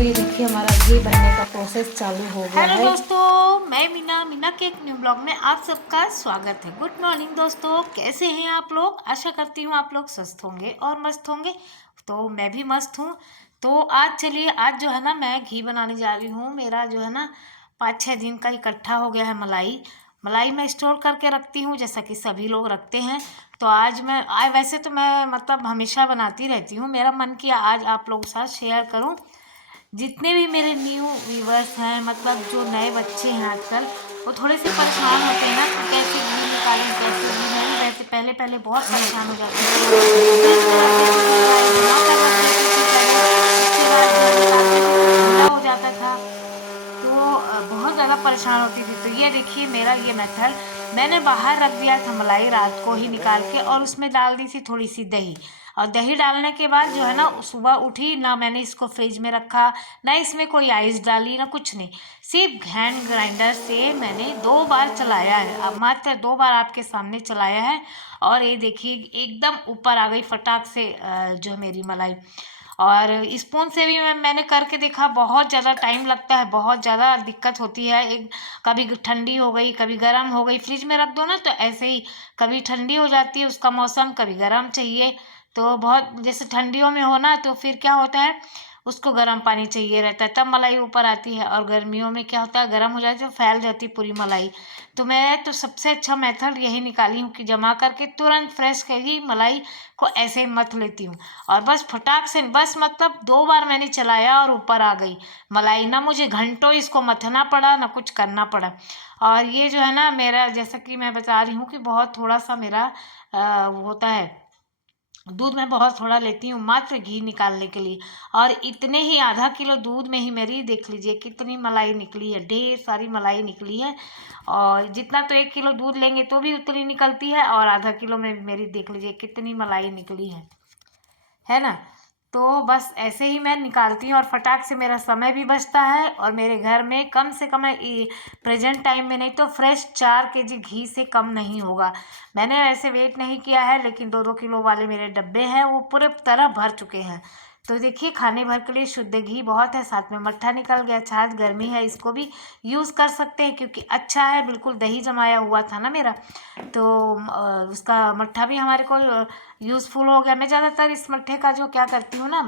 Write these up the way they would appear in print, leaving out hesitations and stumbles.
और ये देखिए हमारा घी बनने का प्रोसेस चालू हो गया है। हेलो दोस्तों, मैं मीना के एक न्यू ब्लॉग में आप सबका स्वागत है। गुड मॉर्निंग दोस्तों, कैसे हैं आप लोग? आशा करती हूँ आप लोग स्वस्थ होंगे और मस्त होंगे। तो मैं भी मस्त हूँ। तो आज चलिए, आज जो है ना मैं घी बनाने जा रही हूँ। मेरा जो है ना 5-6 दिन का इकट्ठा हो गया है मलाई मैं स्टोर करके रखती हूँ, जैसा कि सभी लोग रखते हैं। तो आज वैसे तो मैं मतलब हमेशा बनाती रहती हूँ। मेरा मन किया आज आप लोगों के साथ शेयर करूँ। जितने भी मेरे न्यू व्यूवर्स हैं, मतलब जो नए बच्चे हैं आजकल, वो थोड़े से परेशान होते हैं ना कि कैसे घी निकालें, कैसे घी। मैं भी वैसे पहले पहले बहुत परेशान हो जाती थी। फ्रिज में रखती थी तो मलाई जमा कर रख देती थी पहले, उसके बाद जब निकालती थी तो ठंडा हो जाता था। तो बहुत ज़्यादा परेशान होती थी। तो ये देखिए मेरा ये मेथड, मैंने बाहर रख दिया था मलाई रात को ही निकाल के, और उसमें डाल दी थी थोड़ी सी दही। और दही डालने के बाद जो है ना सुबह उठी ना, मैंने इसको फ्रिज में रखा, ना इसमें कोई आइस डाली, ना कुछ नहीं। सिर्फ हैंड ग्राइंडर से मैंने 2 बार चलाया है। अब मात्र 2 बार आपके सामने चलाया है, और ये देखिए एकदम ऊपर आ गई फटाक से जो मेरी मलाई। और स्पून से भी मैंने करके देखा, बहुत ज़्यादा टाइम लगता है, बहुत ज़्यादा दिक्कत होती है। एक कभी ठंडी हो गई, कभी गर्म हो गई। फ्रिज में रख दो ना तो ऐसे ही कभी ठंडी हो जाती है उसका मौसम, कभी गर्म चाहिए। तो बहुत जैसे ठंडियों में हो ना तो फिर क्या होता है, उसको गर्म पानी चाहिए रहता है, तब मलाई ऊपर आती है। और गर्मियों में क्या होता है, गर्म हो जाती है तो फैल जाती है पूरी मलाई। तो मैं तो सबसे अच्छा मेथड यही निकाली हूँ कि जमा करके तुरंत फ्रेश ही मलाई को ऐसे ही मथ लेती हूँ। और बस फटाक से, बस मतलब 2 बार मैंने चलाया और ऊपर आ गई मलाई। ना मुझे घंटों इसको मथना पड़ा, ना कुछ करना पड़ा। और ये जो है ना मेरा, जैसा कि मैं बता रही हूँ कि बहुत थोड़ा सा मेरा होता है, दूध मैं बहुत थोड़ा लेती हूँ मात्र घी निकालने के लिए। और इतने ही आधा किलो दूध में ही मेरी देख लीजिए कितनी मलाई निकली है, ढेर सारी मलाई निकली है। और जितना तो 1 किलो दूध लेंगे तो भी उतनी निकलती है, और आधा किलो में भी मेरी देख लीजिए कितनी मलाई निकली है ना। तो बस ऐसे ही मैं निकालती हूँ, और फटाक से मेरा समय भी बचता है। और मेरे घर में कम से कम प्रेजेंट टाइम में नहीं तो फ्रेश 4 केजी घी से कम नहीं होगा। मैंने वैसे वेट नहीं किया है, लेकिन 2-2 किलो वाले मेरे डब्बे हैं वो पूरे तरह भर चुके हैं। तो देखिए खाने भर के लिए शुद्ध घी बहुत है, साथ में मट्ठा निकल गया। छाछ गर्मी है, इसको भी यूज़ कर सकते हैं क्योंकि अच्छा है, बिल्कुल दही जमाया हुआ था ना मेरा। तो उसका मट्ठा भी हमारे को यूज़फुल हो गया। मैं ज़्यादातर इस मट्ठे का जो क्या करती हूँ ना,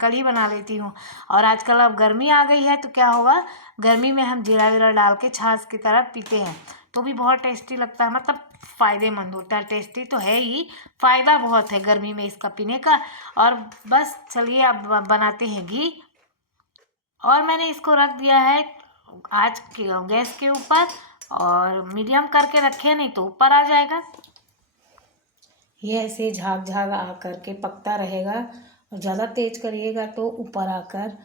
कढ़ी बना लेती हूँ। और आजकल अब गर्मी आ गई है तो क्या होगा, गर्मी में हम जीरा वीरा डाल के छाछ की तरह पीते हैं, तो भी बहुत टेस्टी लगता है। मतलब फ़ायदेमंद होता है, टेस्टी तो है ही, फ़ायदा बहुत है गर्मी में इसका पीने का। और बस चलिए अब बनाते हैं घी। और मैंने इसको रख दिया है आज के गैस के ऊपर, और मीडियम करके रखे, नहीं तो ऊपर आ जाएगा। ये ऐसे झाग झाग आ करके पकता रहेगा, और ज़्यादा तेज करिएगा तो ऊपर आकर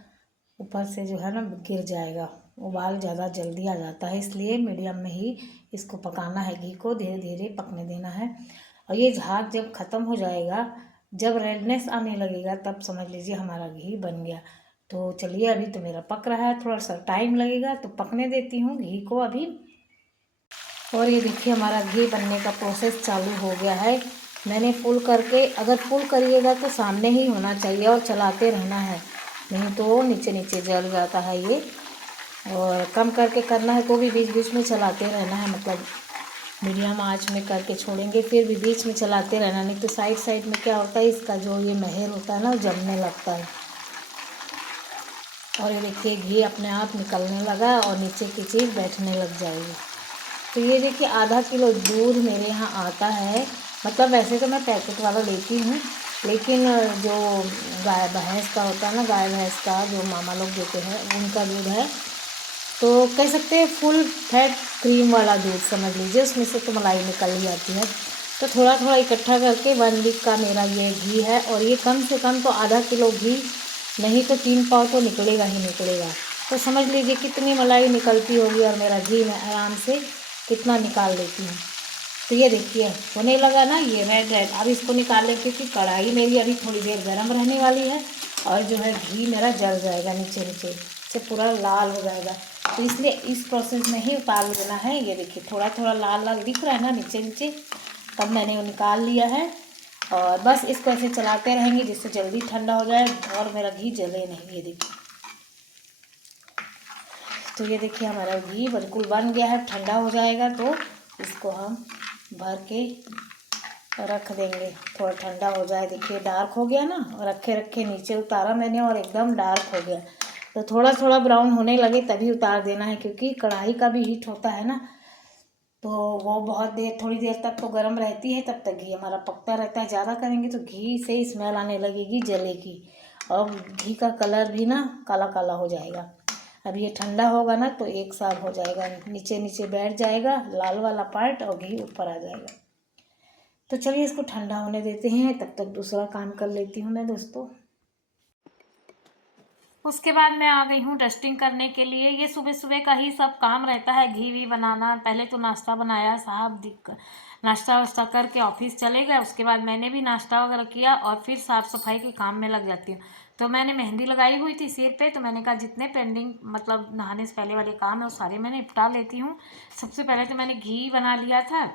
ऊपर से जो है ना गिर जाएगा। उबाल ज़्यादा जल्दी आ जाता है, इसलिए मीडियम में ही इसको पकाना है। घी को धीरे धीरे पकने देना है। और ये झाग जब ख़त्म हो जाएगा, जब रेडनेस आने लगेगा, तब समझ लीजिए हमारा घी बन गया। तो चलिए अभी तो मेरा पक रहा है, थोड़ा सा टाइम लगेगा तो पकने देती हूँ घी को अभी। और ये देखिए हमारा घी बनने का प्रोसेस चालू हो गया है। मैंने फुल करके, अगर फुल करिएगा तो सामने ही होना चाहिए और चलाते रहना है, नहीं तो नीचे नीचे जल जाता है ये। और कम करके करना है तो भी बीच बीच में चलाते रहना है, मतलब मीडियम आंच में करके छोड़ेंगे फिर भी बीच में चलाते रहना, नहीं तो साइड साइड में क्या होता है, इसका जो ये महर होता है ना वो जमने लगता है। और ये देखिए घी अपने आप निकलने लगा और नीचे की चीज़ बैठने लग जाएगी। तो ये देखिए आधा किलो दूध मेरे यहाँ आता है। मतलब वैसे तो मैं पैकेट वाला लेती हूँ, लेकिन जो गाय भैंस का होता है ना, गाय भैंस का जो मामा लोग देते हैं उनका दूध है, तो कह सकते हैं फुल फैट क्रीम वाला दूध समझ लीजिए, उसमें से तो मलाई निकल ही आती है। तो थोड़ा थोड़ा इकट्ठा करके 1 वीक का मेरा ये घी है, और ये कम से कम तो आधा किलो घी, नहीं तो 3 पाव तो निकलेगा ही निकलेगा। तो समझ लीजिए कितनी मलाई निकलती होगी, और मेरा घी मैं आराम से कितना निकाल लेती हूँ। तो ये देखिए होने लगा ना ये रेड रेड। अब इसको निकाल लें क्योंकि कढ़ाई मेरी अभी थोड़ी देर गर्म रहने वाली है, और जो है घी मेरा जल जाएगा नीचे नीचे से, पूरा लाल हो जाएगा। तो इसलिए इस प्रोसेस में ही उतार लेना है। ये देखिए थोड़ा थोड़ा लाल लाल दिख रहा है ना नीचे नीचे, तब मैंने वो निकाल लिया है। और बस इसको ऐसे चलाते रहेंगे जिससे जल्दी ठंडा हो जाए और मेरा घी जले नहीं। ये देखिए तो ये देखिए हमारा घी बिल्कुल बन गया है। ठंडा हो जाएगा तो इसको हम भर के रख देंगे, थोड़ा ठंडा हो जाए। देखिए डार्क हो गया ना, रखे रखे नीचे उतारा मैंने और एकदम डार्क हो गया। तो थोड़ा थोड़ा ब्राउन होने लगे तभी उतार देना है, क्योंकि कढ़ाई का भी हीट होता है ना, तो वो बहुत देर, थोड़ी देर तक तो गर्म रहती है, तब तक घी हमारा पकता रहता है। ज़्यादा करेंगे तो घी से स्मेल आने लगेगी जले की, और घी का कलर भी ना काला काला हो जाएगा। अब ये ठंडा होगा ना तो एक साथ हो जाएगा, नीचे नीचे बैठ जाएगा लाल वाला पार्ट और घी ऊपर आ जाएगा। तो चलिए इसको ठंडा होने देते हैं, तब तक दूसरा काम कर लेती हूँ मैं दोस्तों। उसके बाद मैं आ गई हूँ डस्टिंग करने के लिए। ये सुबह सुबह का ही सब काम रहता है, घी वी बनाना। पहले तो नाश्ता बनाया, साहब नाश्ता वाश्ता करके ऑफिस चले गए। उसके बाद मैंने भी नाश्ता वगैरह किया और फिर साफ़ सफाई के काम में लग जाती हूँ। तो मैंने मेहंदी लगाई हुई थी सिर पे, तो मैंने कहा जितने पेंडिंग मतलब नहाने से पहले वाले काम है वो सारे मैंने निपटा लेती हूँ। सबसे पहले तो मैंने घी बना लिया था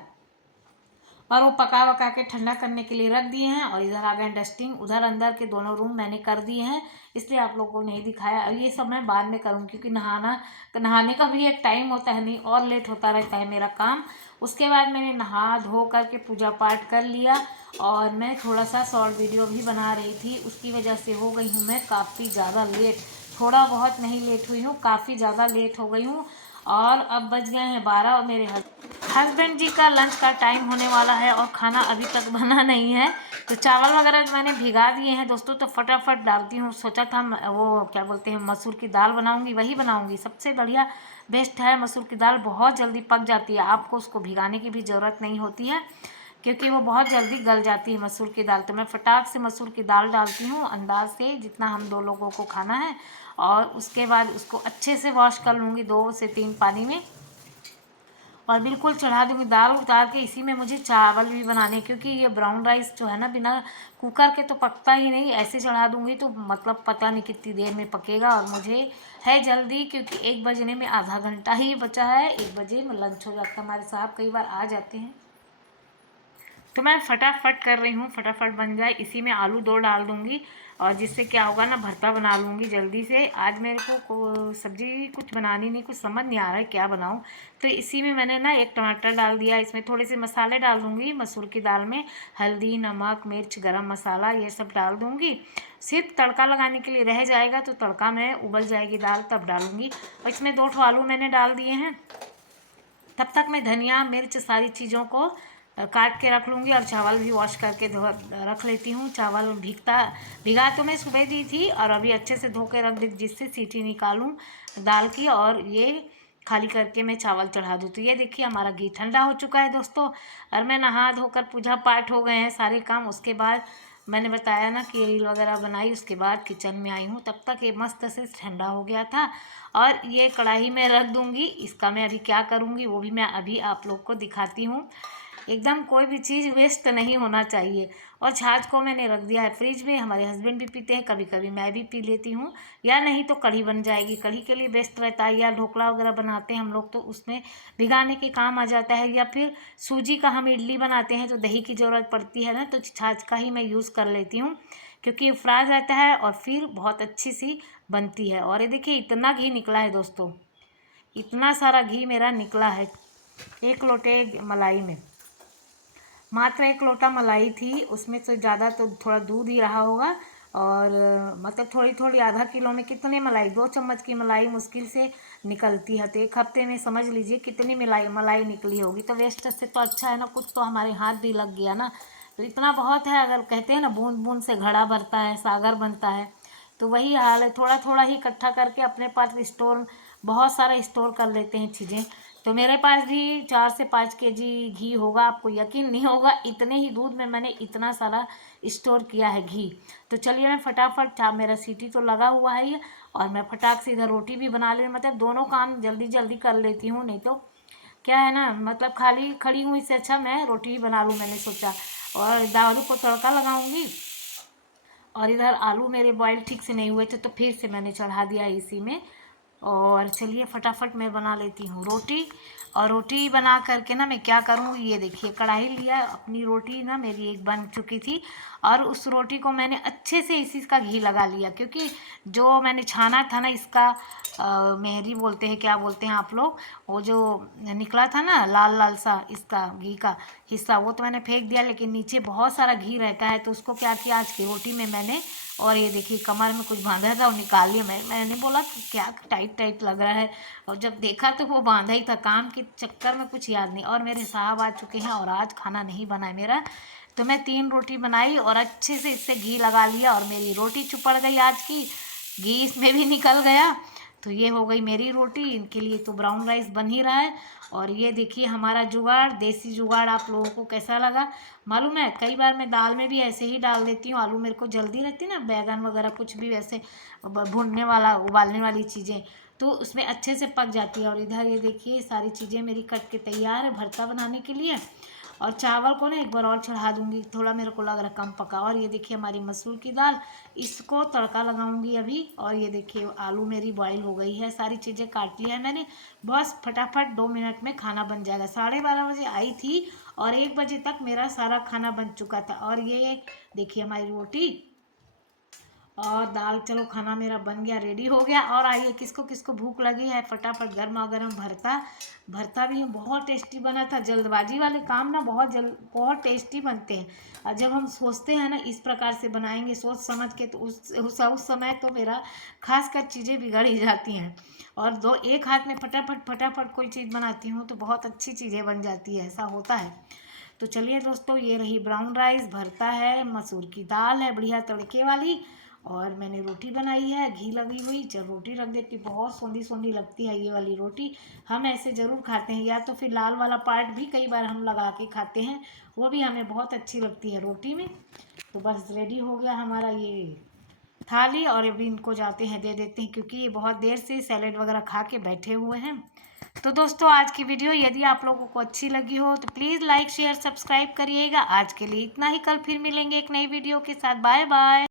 और वो पका वका के ठंडा करने के लिए रख दिए हैं। और इधर आ गए डस्टिंग, उधर अंदर के दोनों रूम मैंने कर दिए हैं, इसलिए आप लोगों को नहीं दिखाया। अब ये सब मैं बाद में करूँ, क्योंकि नहाने का भी एक टाइम होता है, नहीं और लेट होता रहता है मेरा काम। उसके बाद मैंने नहा धो करके पूजा पाठ कर लिया और मैं थोड़ा सा शॉर्ट वीडियो भी बना रही थी। उसकी वजह से हो गई हूँ मैं काफ़ी ज़्यादा लेट। थोड़ा बहुत नहीं लेट हुई हूँ, काफ़ी ज़्यादा लेट हो गई हूँ। और अब बज गए हैं 12 और मेरे हस्बैंड जी का लंच का टाइम होने वाला है और खाना अभी तक बना नहीं है। तो चावल वगैरह मैंने भिगा दिए हैं दोस्तों, तो फटाफट डालती हूँ। सोचा था वो क्या बोलते हैं, मसूर की दाल बनाऊंगी, वही बनाऊंगी। सबसे बढ़िया बेस्ट है मसूर की दाल, बहुत जल्दी पक जाती है, आपको उसको भिगाने की भी ज़रूरत नहीं होती है, क्योंकि वो बहुत जल्दी गल जाती है मसूर की दाल। तो मैं फटाक से मसूर की दाल डालती हूँ, अंदाज से जितना हम 2 लोगों को खाना है। और उसके बाद उसको अच्छे से वॉश कर लूँगी 2 से 3 पानी में और बिल्कुल चढ़ा दूँगी। दाल उतार के इसी में मुझे चावल भी बनाने, क्योंकि ये ब्राउन राइस जो है ना बिना कुकर के तो पकता ही नहीं। ऐसे चढ़ा दूँगी तो मतलब पता नहीं कितनी देर में पकेगा। और मुझे है जल्दी, क्योंकि 1 बजने में आधा घंटा ही बचा है, 1 बजे में लंच हो जाता है। हमारे साहब कई बार आ जाते हैं, तो मैं फटाफट कर रही हूँ, फटाफट बन जाए। इसी में आलू 2 डाल दूँगी और जिससे क्या होगा ना, भरता बना लूँगी जल्दी से। आज मेरे को सब्ज़ी कुछ बनानी नहीं, कुछ समझ नहीं आ रहा है क्या बनाऊँ। तो इसी में मैंने ना 1 टमाटर डाल दिया। इसमें थोड़े से मसाले डाल दूँगी मसूर की दाल में, हल्दी, नमक, मिर्च, गरम मसाला ये सब डाल दूँगी। सिर्फ तड़का लगाने के लिए रह जाएगा, तो तड़का मैं उबल जाएगी दाल तब डालूँगी। और इसमें 2 आलू मैंने डाल दिए हैं। तब तक मैं धनिया, मिर्च सारी चीज़ों को काट के रख लूँगी और चावल भी वॉश करके रख लेती हूँ। चावल भिगा तो मैं सुबह दी थी और अभी अच्छे से धो के रख दी, जिससे सीटी निकालूँ दाल की और ये खाली करके मैं चावल चढ़ा दूँ। तो ये देखिए हमारा घी ठंडा हो चुका है दोस्तों, और मैं नहा धोकर पूजा पाठ हो गए हैं सारे काम। उसके बाद मैंने बताया ना कि रील वगैरह बनाई, उसके बाद किचन में आई हूँ, तब तक ये मस्त से ठंडा हो गया था। और ये कढ़ाई में रख दूँगी। इसका मैं अभी क्या करूँगी वो भी मैं अभी आप लोग को दिखाती हूँ। एकदम कोई भी चीज़ वेस्ट नहीं होना चाहिए। और छाछ को मैंने रख दिया है फ्रिज में, हमारे हस्बैंड भी पीते हैं, कभी कभी मैं भी पी लेती हूँ। या नहीं तो कढ़ी बन जाएगी, कढ़ी के लिए बेस्ट रहता है। या ढोकला वगैरह बनाते हैं हम लोग तो उसमें भिगाने के काम आ जाता है। या फिर सूजी का हम इडली बनाते हैं तो दही की ज़रूरत पड़ती है ना, तो छाछ का ही मैं यूज़ कर लेती हूँ, क्योंकि फ्राई रहता है और फिर बहुत अच्छी सी बनती है। और ये देखिए इतना घी निकला है दोस्तों, इतना सारा घी मेरा निकला है 1 लोटे मलाई में। मात्र 1 लोटा मलाई थी, उसमें से ज़्यादा तो थोड़ा दूध ही रहा होगा। और मतलब थोड़ी थोड़ी आधा किलो में कितने मलाई, 2 चम्मच की मलाई मुश्किल से निकलती है। तो 1 हफ्ते में समझ लीजिए कितनी मलाई निकली होगी। तो वेस्ट से तो अच्छा है ना, कुछ तो हमारे हाथ भी लग गया ना। तो इतना बहुत है, अगर कहते हैं ना बूंद बूंद से घड़ा भरता है, सागर बनता है, तो वही हाल है। थोड़ा थोड़ा ही इकट्ठा करके अपने पास स्टोर, बहुत सारा स्टोर कर लेते हैं चीज़ें। तो मेरे पास भी 4 से 5 केजी घी होगा, आपको यकीन नहीं होगा, इतने ही दूध में मैंने इतना सारा स्टोर किया है घी। तो चलिए मैं फटाफट, मेरा सीटी तो लगा हुआ है ये, और मैं फटाक से इधर रोटी भी बना ले, मतलब दोनों काम जल्दी जल्दी कर लेती हूँ। नहीं तो क्या है ना, मतलब खाली खड़ी हूँ, इससे अच्छा मैं रोटी ही बना लूँ, मैंने सोचा। और दाल को तड़का लगाऊंगी। और इधर आलू मेरे बॉयल ठीक से नहीं हुए थे, तो फिर से मैंने चढ़ा दिया इसी में। और चलिए फटाफट मैं बना लेती हूँ रोटी। और रोटी बना करके ना मैं क्या करूँ, ये देखिए कढ़ाई लिया, अपनी रोटी ना मेरी एक बन चुकी थी और उस रोटी को मैंने अच्छे से इसी का घी लगा लिया, क्योंकि जो मैंने छाना था ना इसका मेहरी बोलते हैं, क्या बोलते हैं आप लोग, वो जो निकला था ना लाल लाल सा इसका घी का हिस्सा, वो तो मैंने फेंक दिया, लेकिन नीचे बहुत सारा घी रहता है। तो उसको क्या किया आज की रोटी में मैंने, और ये देखिए कमर में कुछ बांधा था और निकाल लिया। मैंने बोला कि क्या टाइट टाइट लग रहा है, और जब देखा तो वो बांधा ही था, काम के चक्कर में कुछ याद नहीं। और मेरे साहब आ चुके हैं और आज खाना नहीं बना है मेरा, तो मैं 3 रोटी बनाई और अच्छे से इससे घी लगा लिया और मेरी रोटी चुपड़ गई आज की, घी इसमें भी निकल गया। तो ये हो गई मेरी रोटी। इनके लिए तो ब्राउन राइस बन ही रहा है। और ये देखिए हमारा जुगाड़, देसी जुगाड़ आप लोगों को कैसा लगा मालूम है। कई बार मैं दाल में भी ऐसे ही डाल देती हूँ, आलू मेरे को जल्दी रहती है ना, बैगन वगैरह कुछ भी वैसे भुनने वाला उबालने वाली चीज़ें, तो उसमें अच्छे से पक जाती है। और इधर ये देखिए सारी चीज़ें मेरी कट के तैयार है भरता बनाने के लिए। और चावल को ना एक बार और चढ़ा दूंगी, थोड़ा मेरे को लग रहा कम पका। और ये देखिए हमारी मसूर की दाल, इसको तड़का लगाऊंगी अभी। और ये देखिए आलू मेरी बॉईल हो गई है, सारी चीज़ें काट लिया है मैंने, बस फटाफट 2 मिनट में खाना बन जाएगा। 12:30 बजे आई थी और 1 बजे तक मेरा सारा खाना बन चुका था। और ये देखिए हमारी रोटी और दाल, चलो खाना मेरा बन गया, रेडी हो गया। और आइए किसको किसको भूख लगी है, फटाफट गर्मा गर्म भरता, भरता भी बहुत टेस्टी बना था। जल्दबाजी वाले काम ना बहुत टेस्टी बनते हैं, और जब हम सोचते हैं ना इस प्रकार से बनाएंगे सोच समझ के, तो उस समय तो मेरा खास कर चीज़ें बिगड़ ही जाती हैं। और एक हाथ में फटाफट फटाफट कोई चीज़ बनाती हूँ तो बहुत अच्छी चीज़ें बन जाती है, ऐसा होता है। तो चलिए दोस्तों, ये रही ब्राउन राइस, भरता है, मसूर की दाल है बढ़िया तड़के वाली, और मैंने रोटी बनाई है घी लगी हुई। चल रोटी रख देती, बहुत सोंधी सोंधी लगती है ये वाली रोटी। हम ऐसे ज़रूर खाते हैं, या तो फिर लाल वाला पार्ट भी कई बार हम लगा के खाते हैं, वो भी हमें बहुत अच्छी लगती है रोटी में। तो बस रेडी हो गया हमारा ये थाली, और अभी इनको जाते हैं दे देते हैं, क्योंकि ये बहुत देर से सैलेड वगैरह खा के बैठे हुए हैं। तो दोस्तों आज की वीडियो यदि आप लोगों को अच्छी लगी हो तो प्लीज़ लाइक शेयर सब्सक्राइब करिएगा। आज के लिए इतना ही, कल फिर मिलेंगे एक नई वीडियो के साथ। Bye bye.